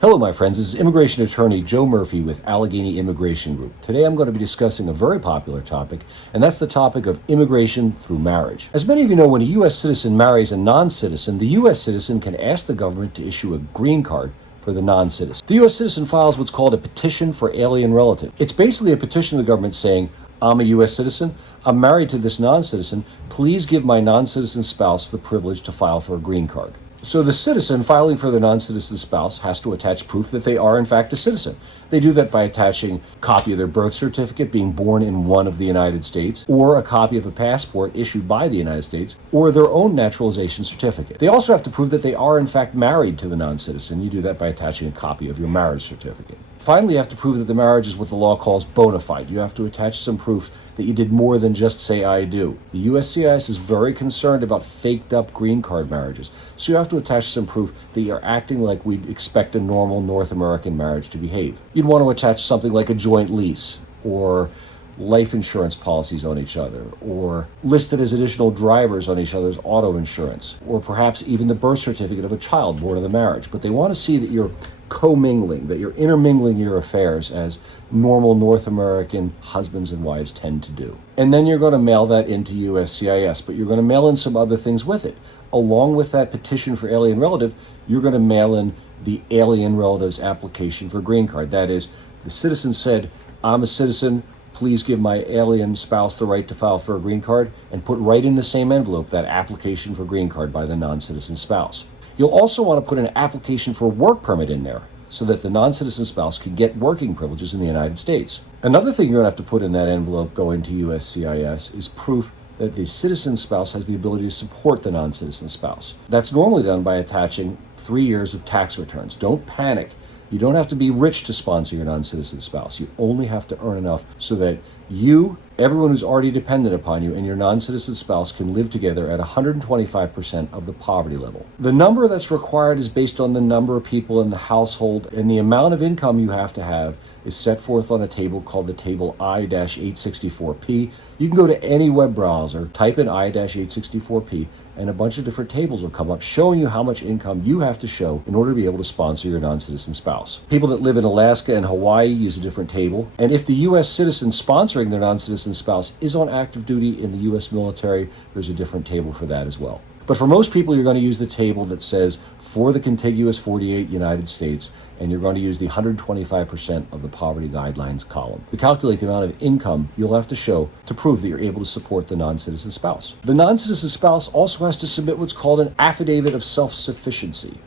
Hello, my friends. This is immigration attorney Joe Murphy with Allegheny Immigration Group. Today I'm going to be discussing a very popular topic, and that's the topic of immigration through marriage. As many of you know, when a U.S. citizen marries a non-citizen, the U.S. citizen can ask the government to issue a green card for the non-citizen. The U.S. citizen files what's called a petition for alien relative. It's basically a petition to the government saying, I'm a U.S. citizen, I'm married to this non-citizen, please give my non-citizen spouse the privilege to file for a green card. So the citizen filing for the non-citizen spouse has to attach proof that they are in fact a citizen. They do that by attaching a copy of their birth certificate, being born in one of the United States, or a copy of a passport issued by the United States, or their own naturalization certificate. They also have to prove that they are in fact married to the non-citizen. You do that by attaching a copy of your marriage certificate. Finally, you have to prove that the marriage is what the law calls bona fide. You have to attach some proof that you did more than just say I do. The USCIS is very concerned about faked up green card marriages, so you have to attach some proof that you're acting like we'd expect a normal North American marriage to behave. You'd want to attach something like a joint lease, or life insurance policies on each other, or listed as additional drivers on each other's auto insurance, or perhaps even the birth certificate of a child born in the marriage. But they want to see that you're commingling, that you're intermingling your affairs as normal North American husbands and wives tend to do. And then you're going to mail that into USCIS, but you're going to mail in some other things with it. Along with that petition for alien relative, you're going to mail in the alien relative's application for green card. That is, the citizen said, I'm a citizen, please give my alien spouse the right to file for a green card, and put right in the same envelope that application for green card by the non-citizen spouse. You'll also want to put an application for a work permit in there so that the non-citizen spouse can get working privileges in the United States. Another thing you're going to have to put in that envelope going to USCIS is proof that the citizen spouse has the ability to support the non-citizen spouse. That's normally done by attaching 3 years of tax returns. Don't panic. You don't have to be rich to sponsor your non-citizen spouse. You only have to earn enough so that you, everyone who's already dependent upon you, and your non-citizen spouse can live together at 125% of the poverty level. The number that's required is based on the number of people in the household, and the amount of income you have to have is set forth on a table called the table I-864P. You can go to any web browser, type in I-864P, and a bunch of different tables will come up showing you how much income you have to show in order to be able to sponsor your non-citizen spouse. People that live in Alaska and Hawaii use a different table, and if the U.S. citizen sponsoring their non-citizen spouse is on active duty in the U.S. military, there's a different table for that as well. But for most people, you're going to use the table that says for the contiguous 48 United States, and you're going to use the 125% of the poverty guidelines column. To calculate the amount of income you'll have to show to prove that you're able to support the non-citizen spouse. The non-citizen spouse also has to submit what's called an affidavit of self-sufficiency.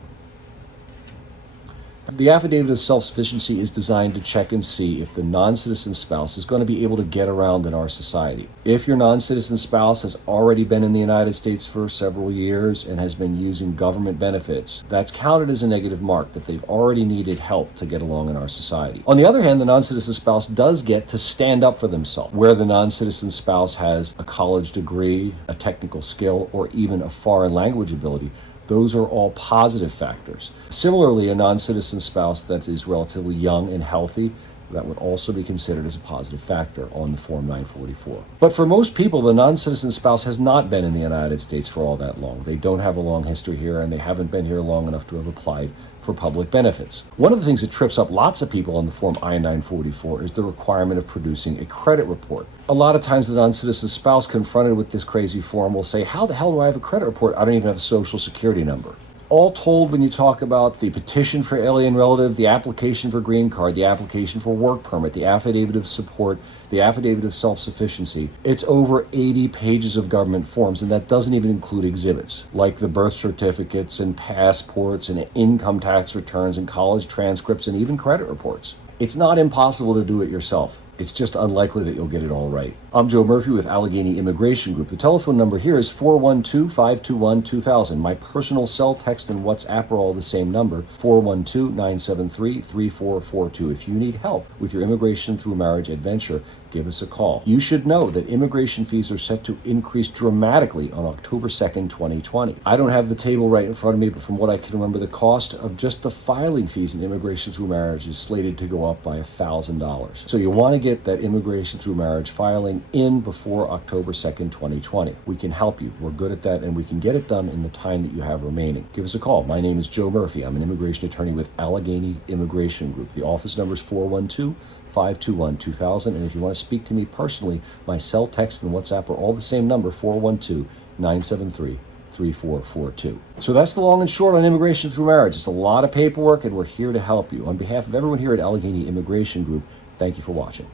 The affidavit of self-sufficiency is designed to check and see if the non-citizen spouse is going to be able to get around in our society. If your non-citizen spouse has already been in the United States for several years and has been using government benefits, that's counted as a negative mark that they've already needed help to get along in our society. On the other hand, the non-citizen spouse does get to stand up for themselves, where the non-citizen spouse has a college degree, a technical skill, or even a foreign language ability. Those are all positive factors. Similarly, a non-citizen spouse that is relatively young and healthy, that would also be considered as a positive factor on the Form 944. But for most people, the non-citizen spouse has not been in the United States for all that long. They don't have a long history here, and they haven't been here long enough to have applied for public benefits. One of the things that trips up lots of people on the Form I-944 is the requirement of producing a credit report. A lot of times the non-citizen spouse confronted with this crazy form will say, how the hell do I have a credit report? I don't even have a social security number. All told, when you talk about the petition for alien relative, the application for green card, the application for work permit, the affidavit of support, the affidavit of self-sufficiency, it's over 80 pages of government forms, and that doesn't even include exhibits like the birth certificates and passports and income tax returns and college transcripts and even credit reports. It's not impossible to do it yourself. It's just unlikely that you'll get it all right. I'm Joe Murphy with Allegheny Immigration Group. The telephone number here is 412-521-2000. My personal cell, text, and WhatsApp are all the same number, 412-973-3442. If you need help with your immigration through marriage adventure, give us a call. You should know that immigration fees are set to increase dramatically on October 2nd, 2020. I don't have the table right in front of me, but from what I can remember, the cost of just the filing fees in immigration through marriage is slated to go up by $1,000. So you want to get that immigration through marriage filing in before October 2nd, 2020. We can help you. We're good at that, and we can get it done in the time that you have remaining. Give us a call. My name is Joe Murphy. I'm an immigration attorney with Allegheny Immigration Group. The office number is 412-521-2000, and if you want to speak to me personally, my cell, text, and WhatsApp are all the same number, 412-973-3442. So that's the long and short on immigration through marriage. It's a lot of paperwork, and we're here to help you. On behalf of everyone here at Allegheny Immigration Group, thank you for watching.